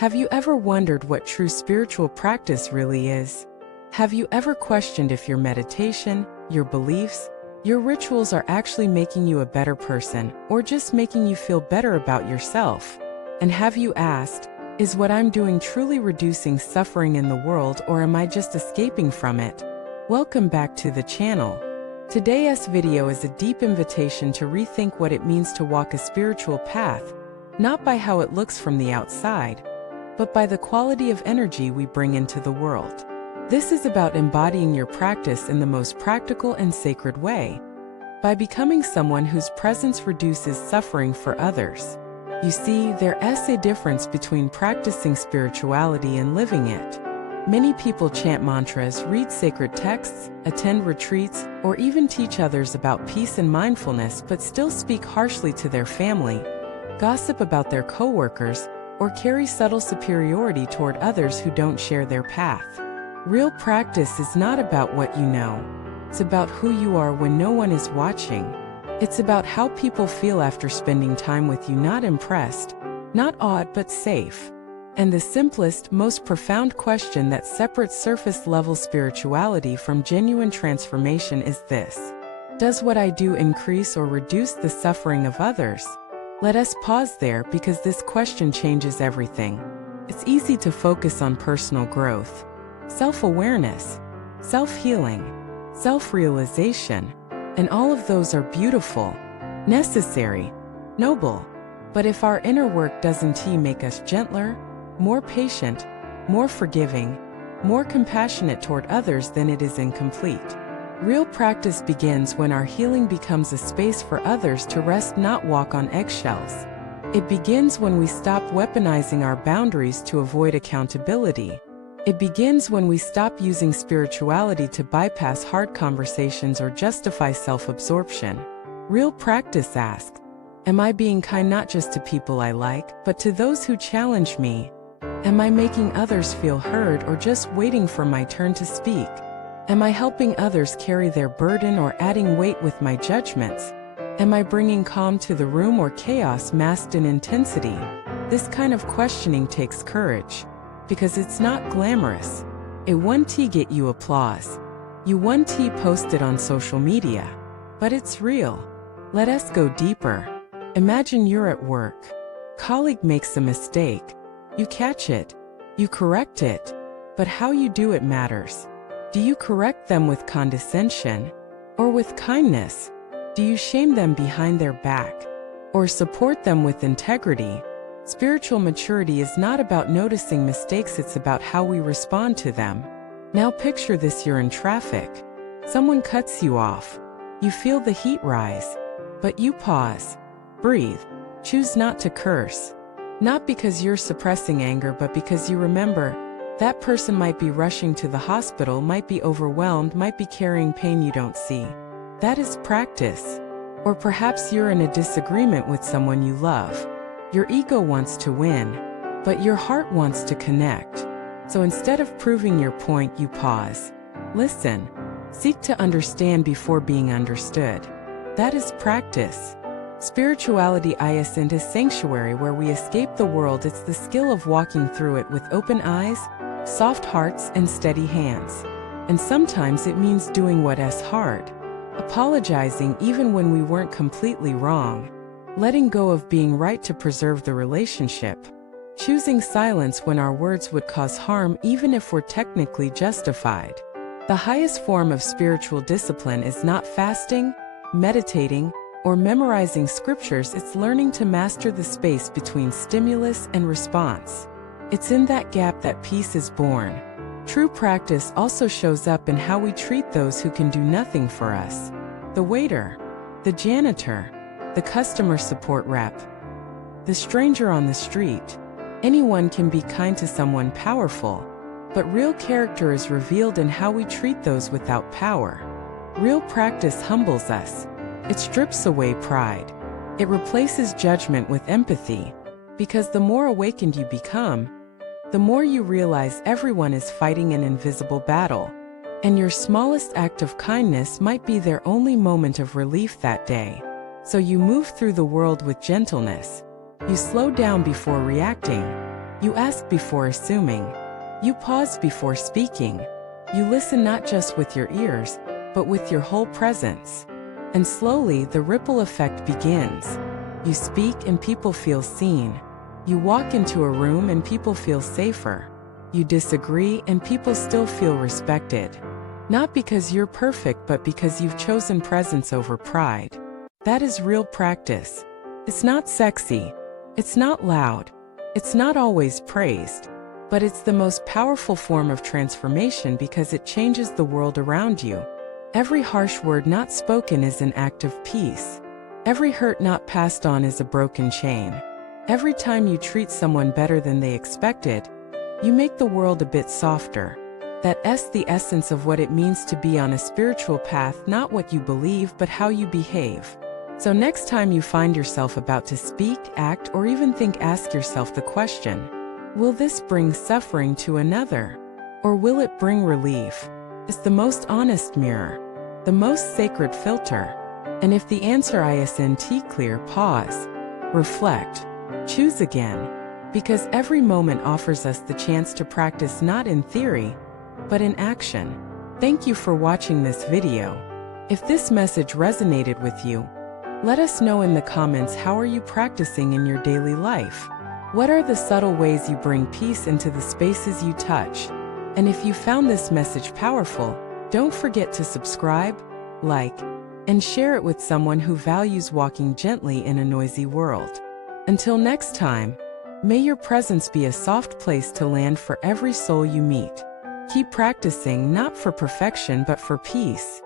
Have you ever wondered what true spiritual practice really is? Have you ever questioned if your meditation, your beliefs, your rituals are actually making you a better person or just making you feel better about yourself? And have you asked, is what I'm doing truly reducing suffering in the world, or am I just escaping from it? Welcome back to the channel. Today's video is a deep invitation to rethink what it means to walk a spiritual path, not by how it looks from the outside, but by the quality of energy we bring into the world. This is about embodying your practice in the most practical and sacred way, by becoming someone whose presence reduces suffering for others. You see, there is a difference between practicing spirituality and living it. Many people chant mantras, read sacred texts, attend retreats, or even teach others about peace and mindfulness, but still speak harshly to their family, gossip about their coworkers, or carry subtle superiority toward others who don't share their path. Real practice is not about what you know. It's about who you are when no one is watching. It's about how people feel after spending time with you, not impressed, not awed, but safe. And the simplest, most profound question that separates surface-level spirituality from genuine transformation is this: does what I do increase or reduce the suffering of others? Let us pause there, because this question changes everything. It's easy to focus on personal growth, self-awareness, self-healing, self-realization, and all of those are beautiful, necessary, noble. But if our inner work doesn't make us gentler, more patient, more forgiving, more compassionate toward others, then it is incomplete. Real practice begins when our healing becomes a space for others to rest, not walk on eggshells. It begins when we stop weaponizing our boundaries to avoid accountability. It begins when we stop using spirituality to bypass hard conversations or justify self-absorption. Real practice asks, am I being kind not just to people I like, but to those who challenge me? Am I making others feel heard, or just waiting for my turn to speak? Am I helping others carry their burden, or adding weight with my judgments? Am I bringing calm to the room, or chaos masked in intensity? This kind of questioning takes courage, because it's not glamorous. It won't get you applause. You won't post it on social media. But it's real. Let us go deeper. Imagine you're at work. Colleague makes a mistake. You catch it. You correct it. But how you do it matters. Do you correct them with condescension, or with kindness? Do you shame them behind their back, or support them with integrity? Spiritual maturity is not about noticing mistakes, it's about how we respond to them. Now picture this: you're in traffic. Someone cuts you off. You feel the heat rise. But you pause, breathe, choose not to curse. Not because you're suppressing anger, but because you remember, that person might be rushing to the hospital, might be overwhelmed, might be carrying pain you don't see. That is practice. Or perhaps you're in a disagreement with someone you love. Your ego wants to win, but your heart wants to connect. So instead of proving your point, you pause. Listen. Seek to understand before being understood. That is practice. Spirituality isn't a sanctuary where we escape the world. It's the skill of walking through it with open eyes, soft hearts, and steady hands. And sometimes it means doing what is hard. Apologizing even when we weren't completely wrong. Letting go of being right to preserve the relationship. Choosing silence when our words would cause harm, even if we're technically justified. The highest form of spiritual discipline is not fasting, meditating, or memorizing scriptures. It's learning to master the space between stimulus and response. It's in that gap that peace is born. True practice also shows up in how we treat those who can do nothing for us. The waiter, the janitor, the customer support rep, the stranger on the street. Anyone can be kind to someone powerful, but real character is revealed in how we treat those without power. Real practice humbles us. It strips away pride. It replaces judgment with empathy, because the more awakened you become, the more you realize everyone is fighting an invisible battle, and your smallest act of kindness might be their only moment of relief that day. So you move through the world with gentleness. You slow down before reacting. You ask before assuming. You pause before speaking. You listen not just with your ears, but with your whole presence. And slowly, the ripple effect begins. You speak and people feel seen. You walk into a room and people feel safer. You disagree and people still feel respected. Not because you're perfect, but because you've chosen presence over pride. That is real practice. It's not sexy. It's not loud. It's not always praised. But it's the most powerful form of transformation because it changes the world around you. Every harsh word not spoken is an act of peace. Every hurt not passed on is a broken chain. Every time you treat someone better than they expected, you make the world a bit softer. That's the essence of what it means to be on a spiritual path, not what you believe, but how you behave. So next time you find yourself about to speak, act, or even think, ask yourself the question, will this bring suffering to another? Or will it bring relief? It's the most honest mirror, the most sacred filter. And if the answer isn't clear, pause, reflect, choose again. Because every moment offers us the chance to practice not in theory, but in action. Thank you for watching this video. If this message resonated with you, let us know in the comments, how are you practicing in your daily life? What are the subtle ways you bring peace into the spaces you touch? And if you found this message powerful, don't forget to subscribe, like, and share it with someone who values walking gently in a noisy world. Until next time, may your presence be a soft place to land for every soul you meet. Keep practicing, not for perfection but for peace.